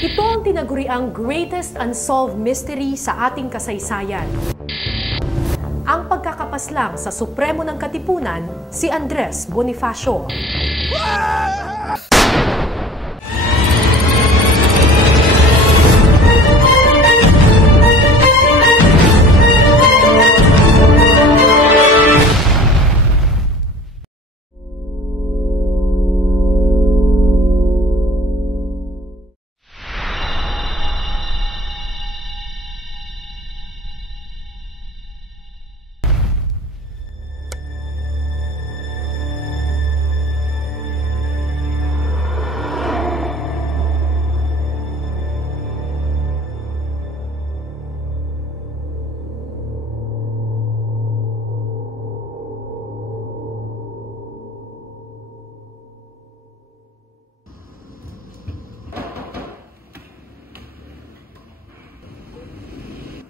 Ito ang tinaguriang greatest unsolved mystery sa ating kasaysayan. Ang pagkakapaslang sa Supremo ng Katipunan, si Andres Bonifacio.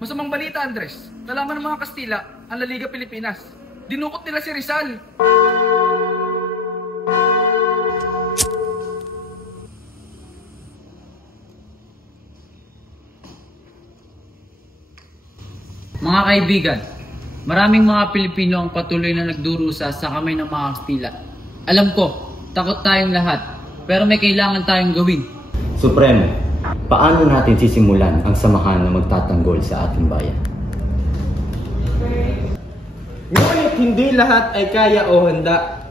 Masamang balita, Andres. Nalaman ng mga Kastila ang La Liga Pilipinas. Dinukot nila si Rizal. Mga kaibigan, maraming mga Pilipino ang patuloy na nagdurusa sa kamay ng mga Kastila. Alam ko, takot tayong lahat, pero may kailangan tayong gawin. Supremo, paano natin sisimulan ang samahan na magtatanggol sa ating bayan? Ngunit hindi lahat ay kaya o handa.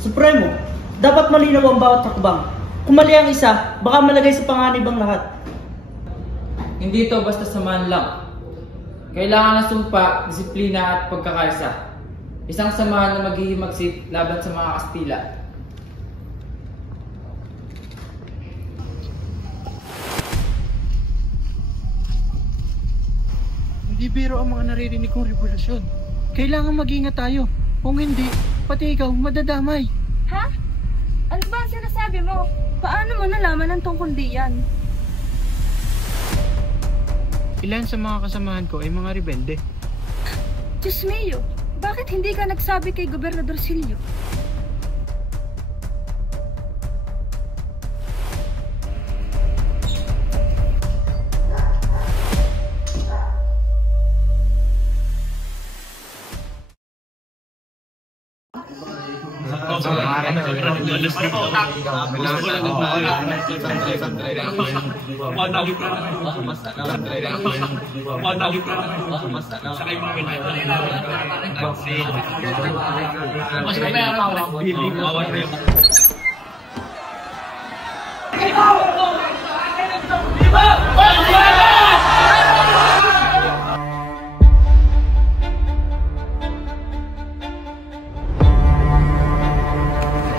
Supremo, dapat malinaw ang bawat hakbang. Kung mali ang isa, baka malagay sa panganib ang lahat. Hindi ito basta samahan lang. Kailangan ng sumpa, disiplina at pagkakaisa. Isang samahan na maghihimagsik laban sa mga Kastila. Hindi biro ang mga naririnig kong revolusyon. Kailangan mag-ingat tayo. Kung hindi, pati ikaw madadamay. Ha? Ano ba ang sinasabi mo? Paano mo nalaman ang tungkol diyan? Ilan sa mga kasamahan ko ay mga rebelde. Diyos mio, bakit hindi ka nagsabi kay Gobernador Silio?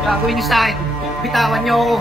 Gagawin niyo sa akin. Bitawan niyo ako.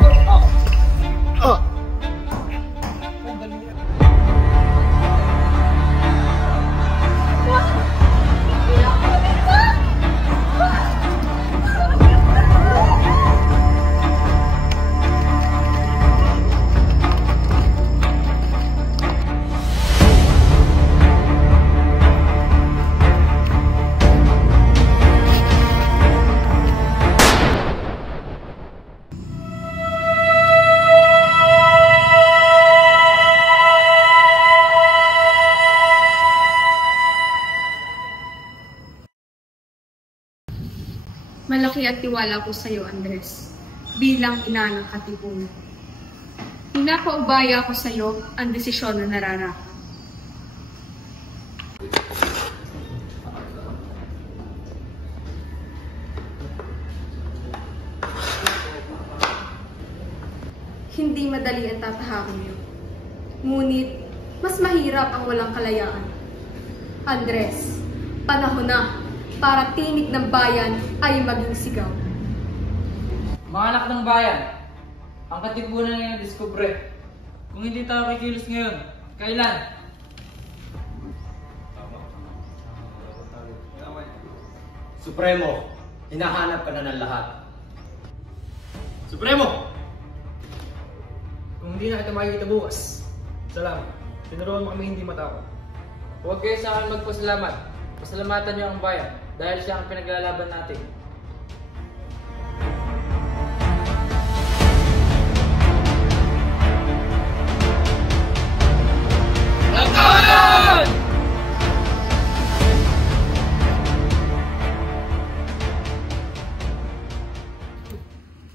Malaki at tiwala ko sa iyo, Andres, bilang ina ng Katipunan. Pinapaubaya ko sa iyo ang desisyon na nararapat. Hindi madali ang tatahakin niyo. Ngunit, mas mahirap ang walang kalayaan. Andres, panahon na para tinig ng bayan ay maging sigaw. Mga anak ng bayan, ang Katipunan ay nadiskubre. Kung hindi tayo kikilos ngayon, kailan? Supremo, hinahanap ka na ng lahat. Supremo! Kung hindi na kita makikita bukas, salamat. Tinuruan mo kami hindi matakot. Huwag kayo sa akin magpasalamat. Pasalamatan niyo ang bayan dahil siya ang pinaglalaban natin. Labanan!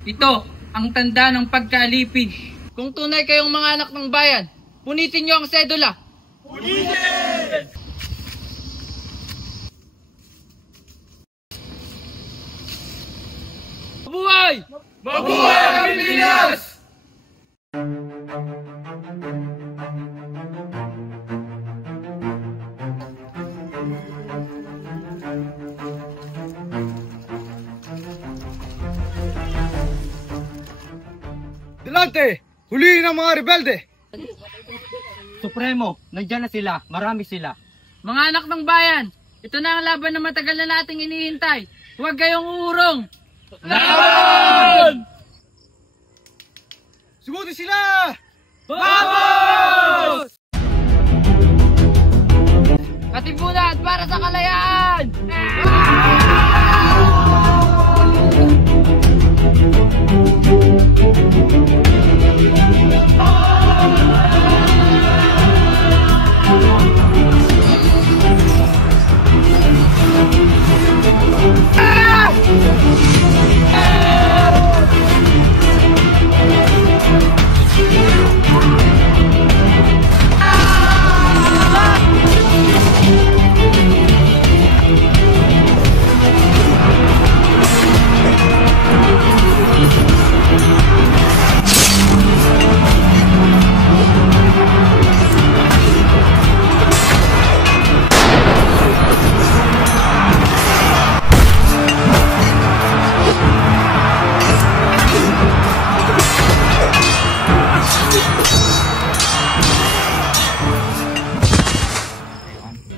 Ito ang tanda ng pagkaalipin. Kung tunay kayong mga anak ng bayan, punitin niyo ang sedula. Punitin! Mabuhay! Mabuhay ang Pilipinas! Delante! Huliin ang mga rebelde! Supremo, nandyan na sila. Marami sila. Mga anak ng bayan, ito na ang laban na matagal na nating inihintay. Huwag kayong uurong. Laban! Sumuti sila! Vamos! Katipunan para sa kalayaan!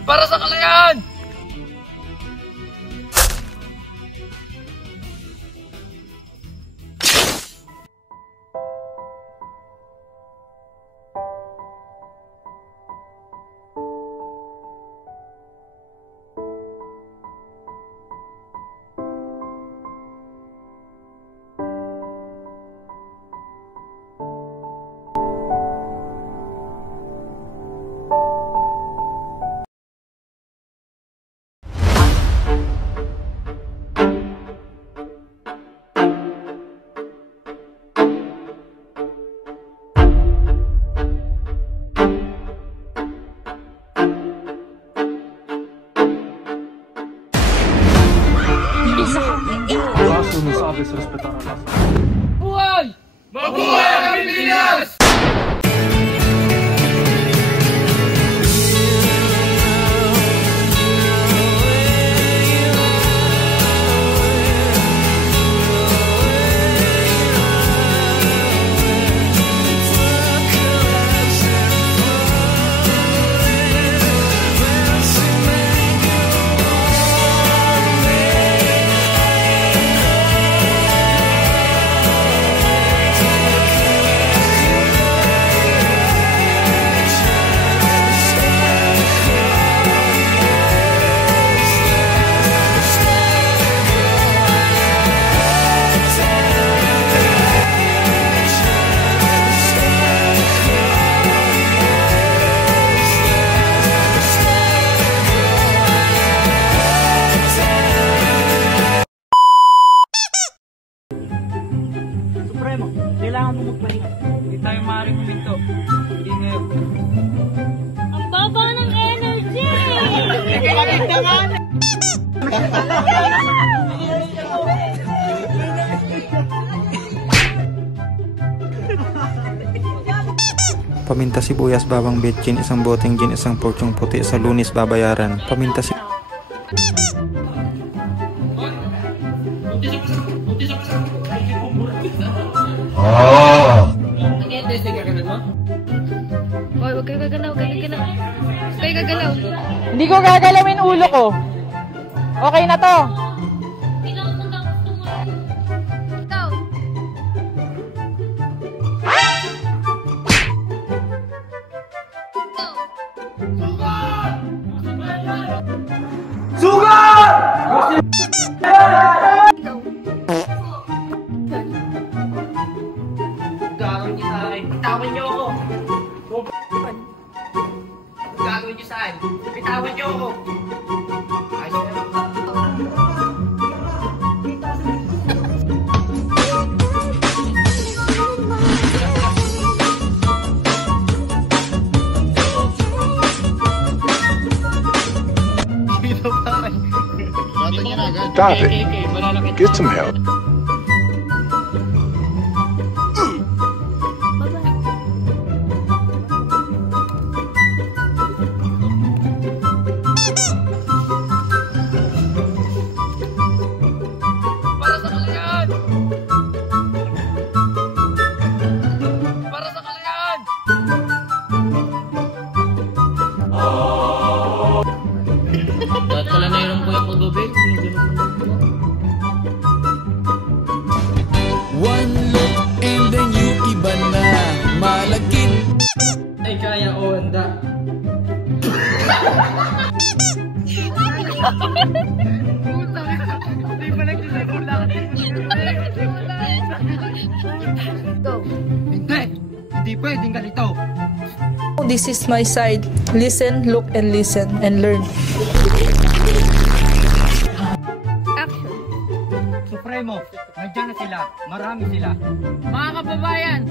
Para sa kalayaan! Buhay! Mabuhay ang Pilipinas! Supremo, kailangan mo magpahinga. Hindi tayo maaaring huminto. Hindi ngayon. Ang baba ng energy! Paminta sibuyas, bawang bitchin, isang boteng gin, isang porsyong puti, sa Lunes babayaran. Paminta si... Hoy, huwag kayo gagalaw, huwag kayo gagalaw. Huwag kayo gagalaw. Hindi ko gagalawin ulo ko. Okay na to. Ikaw. Stop it. Get some help. Dapat pala mayroon po yung pag-ubig. One look and then you iba na malagkit. Ay kaya o handa. Hindi pa nagsisimula. Go. Hindi pwedeng ganito. This is my side. Listen, look, and listen, and learn. Action. Supremo, nandiyan na sila. Marami sila. Mga kababayan,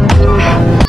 Go.